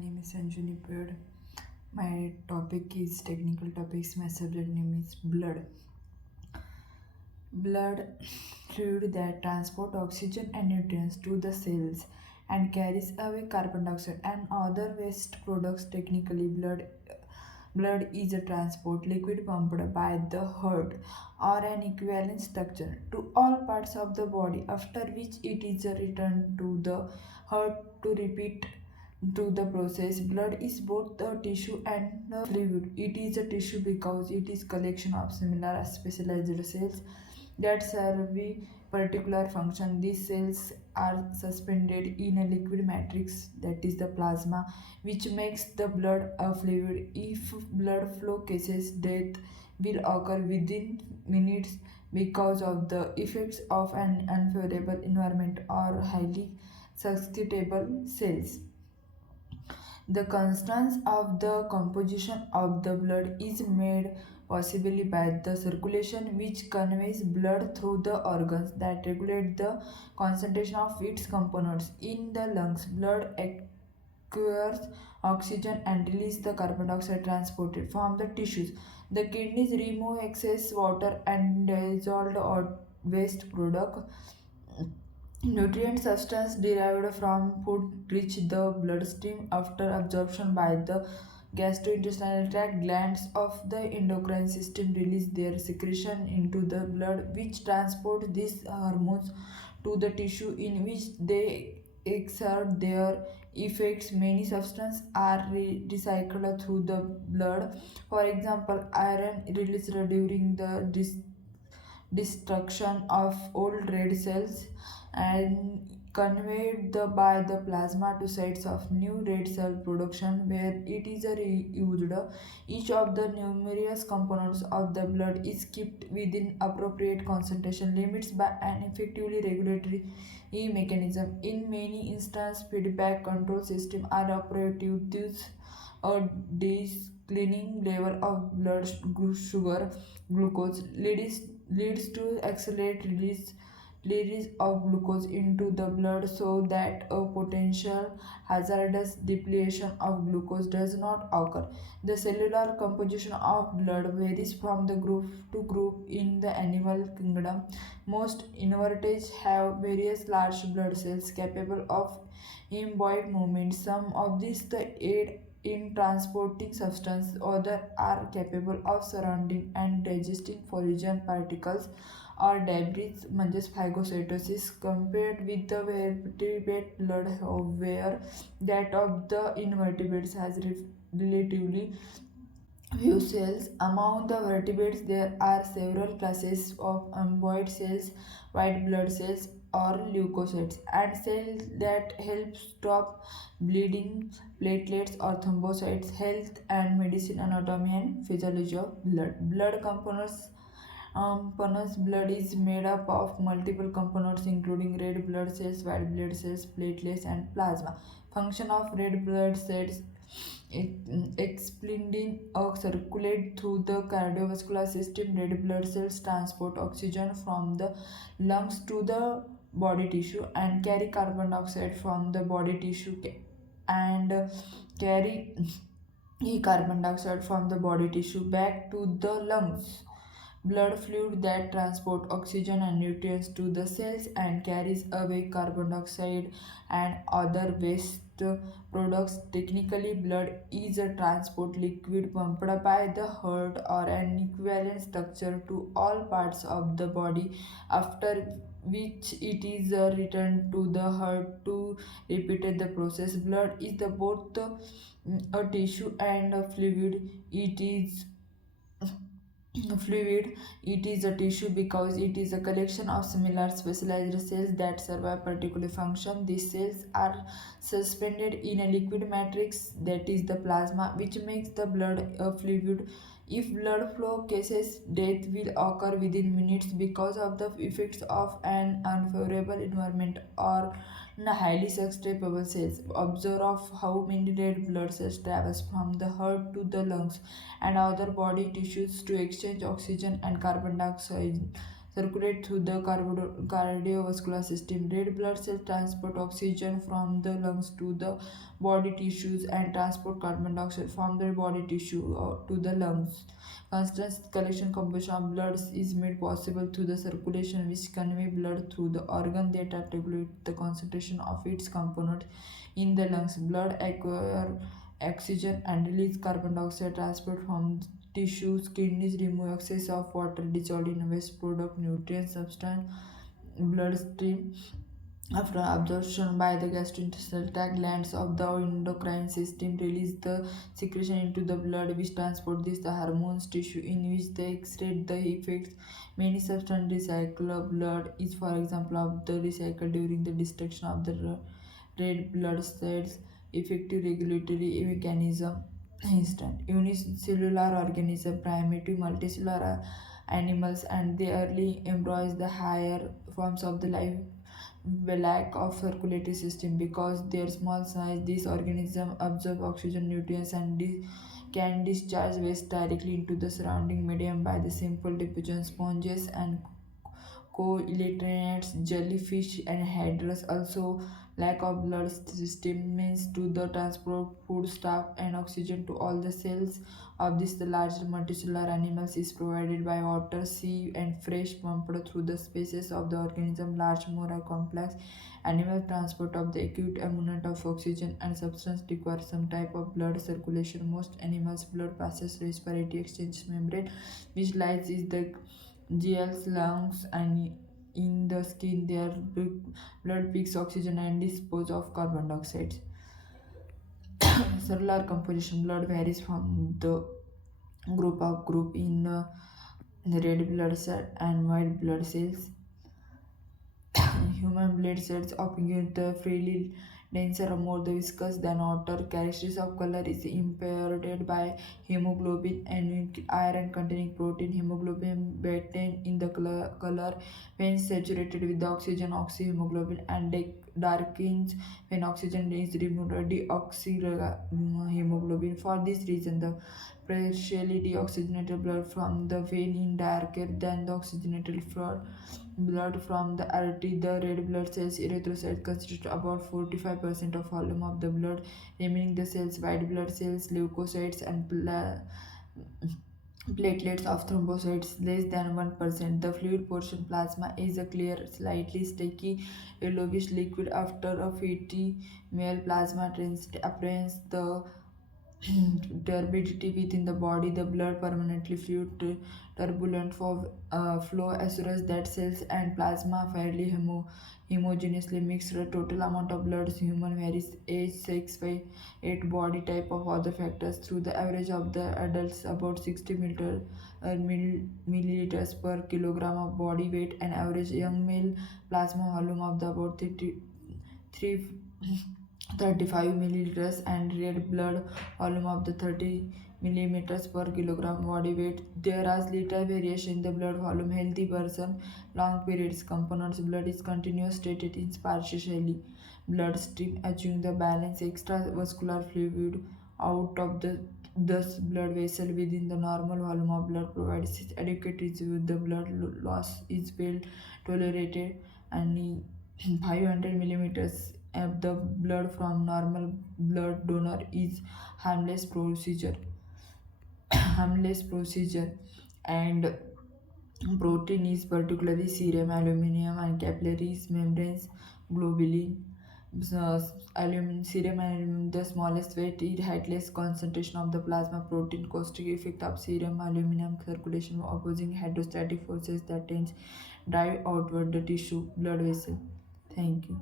name is Sanjuni Ped. My topic is technical topics. My subject name is blood. Blood fluid that transport oxygen and nutrients to the cells and carries away carbon dioxide and other waste products. Technically, blood is a transport liquid pumped by the heart or an equivalent structure to all parts of the body, after which it is returned to the heart to repeat to the process. Blood is both a tissue and a fluid. It is a tissue because it is collection of similar specialized cells that serve a particular function. These cells are suspended in a liquid matrix, that is the plasma, which makes the blood a fluid. If blood flow cases, death will occur within minutes because of the effects of an unfavorable environment or highly susceptible cells. The constants of the composition of the blood is made possibly by the circulation, which conveys blood through the organs that regulate the concentration of its components. In the lungs, blood acquires oxygen and releases the carbon dioxide transported from the tissues. The kidneys remove excess water and dissolved or waste product. Nutrient substance derived from food reach the bloodstream after absorption by the gastrointestinal tract. Glands of the endocrine system release their secretion into the blood, which transport these hormones to the tissue in which they exert their effects. Many substances are recycled through the blood. For example, iron released during the destruction of old red cells and conveyed by the plasma to sites of new red cell production, where it is reused. Each of the numerous components of the blood is kept within appropriate concentration limits by an effectively regulatory mechanism. In many instances, feedback control systems are operative. These a declining level of blood sugar glucose leads to accelerate release of glucose into the blood, so that a potential hazardous depletion of glucose does not occur. The cellular composition of blood varies from the group to group. In the animal kingdom, most invertebrates have various large blood cells capable of embodied movement. Some of these the aid in transporting substance, others are capable of surrounding and digesting foreign particles or debris, म्हणजेच phagocytosis. Compared with the vertebrate blood, where that of the invertebrates has relatively few cells. Among the vertebrates, there are several classes of amboid cells, white blood cells or leukocytes, and cells that help stop bleeding, platelets or thrombocytes. Health and medicine, anatomy and physiology of blood. Components. Blood is made up of multiple components including red blood cells, white blood cells, platelets, and plasma. Function of red blood cells: expelling or circulate through the cardiovascular system. Red blood cells transport oxygen from the lungs to the body tissue and carry carbon dioxide from the body tissue and carry carbon dioxide from the body tissue back to the lungs. Blood fluid that transport oxygen and nutrients to the cells and carries away carbon dioxide and other waste products. Technically, blood is a transport liquid pumped by the heart or an equivalent structure to all parts of the body, after which it is returned to the heart to repeat the process. Blood is the both a tissue and a fluid. It is a tissue because it is a collection of similar specialized cells that serve a particular function. These cells are suspended in a liquid matrix, that is the plasma, which makes the blood a fluid. If blood flow cases, death will occur within minutes because of the effects of an unfavorable environment or highly susceptible cells. Observe how many red blood cells travels from the heart to the lungs and other body tissues to exchange oxygen and carbon dioxide. circulate through the cardiovascular system. Red blood cells transport oxygen from the lungs to the body tissues and transport carbon dioxide from the body tissue to the lungs. Constant collection composition of blood is made possible through the circulation which convey blood through the organ that regulate the concentration of its components in the lungs. Blood acquire oxygen and release carbon dioxide transport from tissues. Kidneys remove excess of water dissolved in waste product, nutrient substance, bloodstream after absorption by the gastrointestinal tract. Glands of the endocrine system release the secretion into the blood which transport this the hormones tissue in which they excrete the effects. Many substances recycle blood is for example of the recycle during the destruction of the red blood cells. Effective regulatory mechanism instant unicellular organism primitive multicellular animals and the early embryos the higher forms of the life lack of circulatory system because their small size. These organisms absorb oxygen, nutrients, and can discharge waste directly into the surrounding medium by the simple diffusion. Sponges and coelacanths, jellyfish, and hydras also lack of blood system means to the transport food, stuff, and oxygen to all the cells of this the larger multicellular animals is provided by water, sea, and fresh pumped through the spaces of the organism. Large, more complex animal transport of the acute amount of oxygen and substance requires some type of blood circulation. Most animals' blood passes respiratory exchange membrane, which lies is the gills, lungs, and in the skin. Their blood picks oxygen and disposes of carbon dioxide. Cellular composition blood varies from the group in red blood cell and white blood cells. Human blood cells often get the freely denser or more viscous than water. Characteristics of color is impaired by hemoglobin and iron containing protein. Hemoglobin betaine in the color when saturated with the oxygen, oxyhemoglobin, and darkens when oxygen is removed, deoxyhemoglobin. For this reason, the partially deoxygenated blood from the vein is darker than the oxygenated blood from the artery. The red blood cells, erythrocytes, constitute about 45% of volume of the blood. Remaining the cells, white blood cells, leukocytes, and platelets of thrombocytes, less than 1%. The fluid portion plasma is a clear, slightly sticky, yellowish liquid. After a fatty male plasma appearance, the turbidity within the body, the blood permanently fluid turbulent for flow assures that cells and plasma are fairly homogeneously mixed. The total amount of blood human varies age, sex, weight, body type of other factors. Through the average of the adults about 60 milliliters per kilogram of body weight, and average young male plasma volume of the about 3 35 milliliters, and red blood volume of the 30 millimeters per kilogram body weight. There is little variation in the blood volume. Healthy person, long periods, components, blood is continuous stated in partially bloodstream, achieving the balance extravascular fluid out of the thus blood vessel within the normal volume of blood provides adequate reserve. The blood loss is well tolerated and 500 millimeters of the blood from normal blood donor is harmless procedure. Harmless procedure. And protein is particularly serum, aluminum, and capillaries, membranes, globulin. So, serum aluminum, the smallest weight, it had less concentration of the plasma protein. Caustic effect of serum aluminum circulation opposing hydrostatic forces that tends drive outward the tissue blood vessel. Thank you.